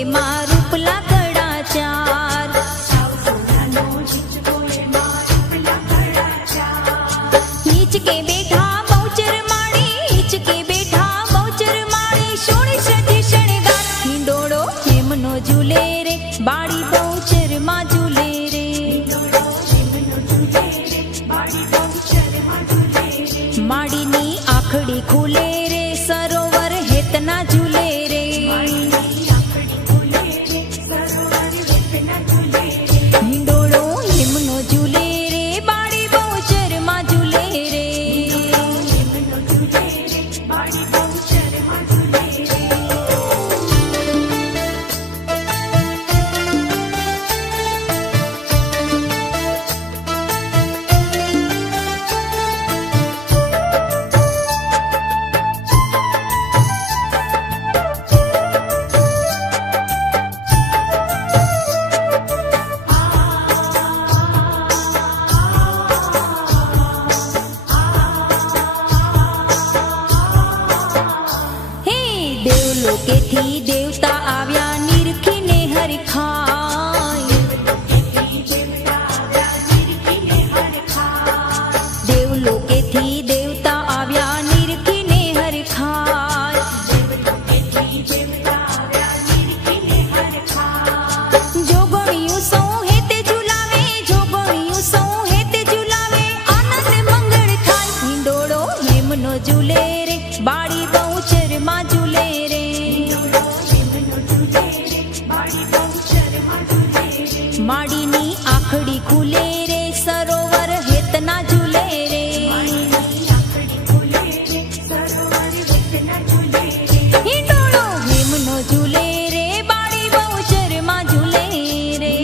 એમાં રૂપલા કડા ચાર હિચકે બેઠા બહુચર માડી હિચકે બેઠા બહુચર માડી સોળી સધી શણગાર હિંડોળો એમનો ઝૂલે રે બાળી બહુચર માં ઝૂલે રે માડીની આખડી ખુલે રે સરોવર હેતના ઝૂલે રે હિંડોળો એમનો ઝૂલે રે બાળી બહુચર માં ઝૂલે રે દેવલોકેથી દેવતા આવ્યા નિરખીને હરખાય દેવલોકેથી દેવતા આવ્યા નિરખીને હરખાય જોગણિયું સૌ હેતે ઝુલાવે જોગણિયું સૌ હેતે ઝુલાવે આનંદ મંગળ થાય હિંડોળો એમનો ઝૂલે રે બાળી બહુચર માં ઝૂલે રે માડીની આખડી ખુલે રે સરોવર હેતના ઝૂલે રે હિંડોળો એમનો ઝૂલે રે બાળી બહુચર માં ઝૂલે રે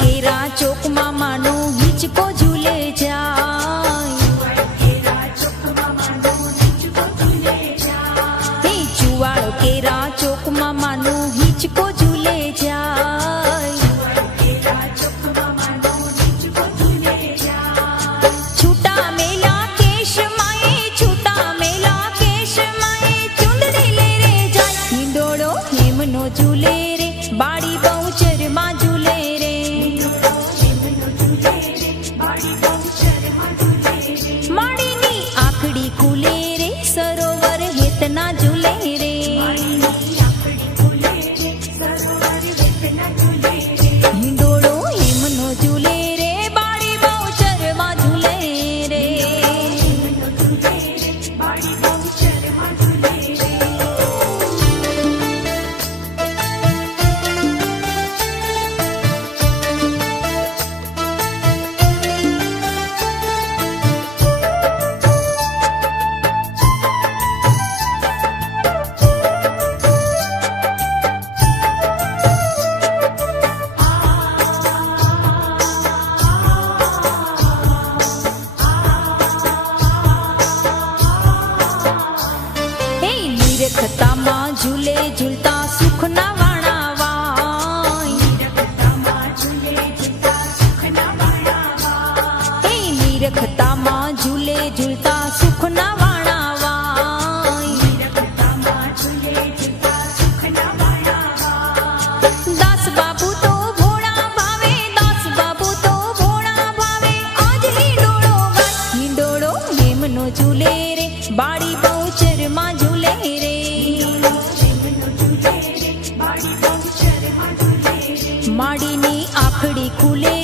કેરા ચોકમાં માનો હિચકો ઝૂલે જાય હે ચુવાળ કેરા ચોકમાં માનો હિચકો ઝૂલે જાય છૂટા મેલા કેશ માએ છૂટા મેલા કેશ માએ ચુંદડી લે રે જાય હિંડોળો એમનો ઝૂલે રે બાળી બહુચર માં ઝૂલે રે માડીની આખડી ખુલે રે સરોવર હેતના ઝૂલે રે હિંડોળો એમનો ઝૂલે રે બાળી બહુચર માં ઝૂલે રે નિરખતામાં ઝૂલે ઝૂલતા સુખના વાણા વાય નિરખતામાં ઝૂલે ઝૂલતા સુખના વાણા વાય દાસ બાપુ તો ભોળા ભાવે દાસ બાપુ તો ભોળા ભાવે આજ હિંડોળો ગાય હિંડોળો એમનો ઝૂલે રે બાળી બહુચર માં ઝૂલે રે માડીની આખડી ખુલે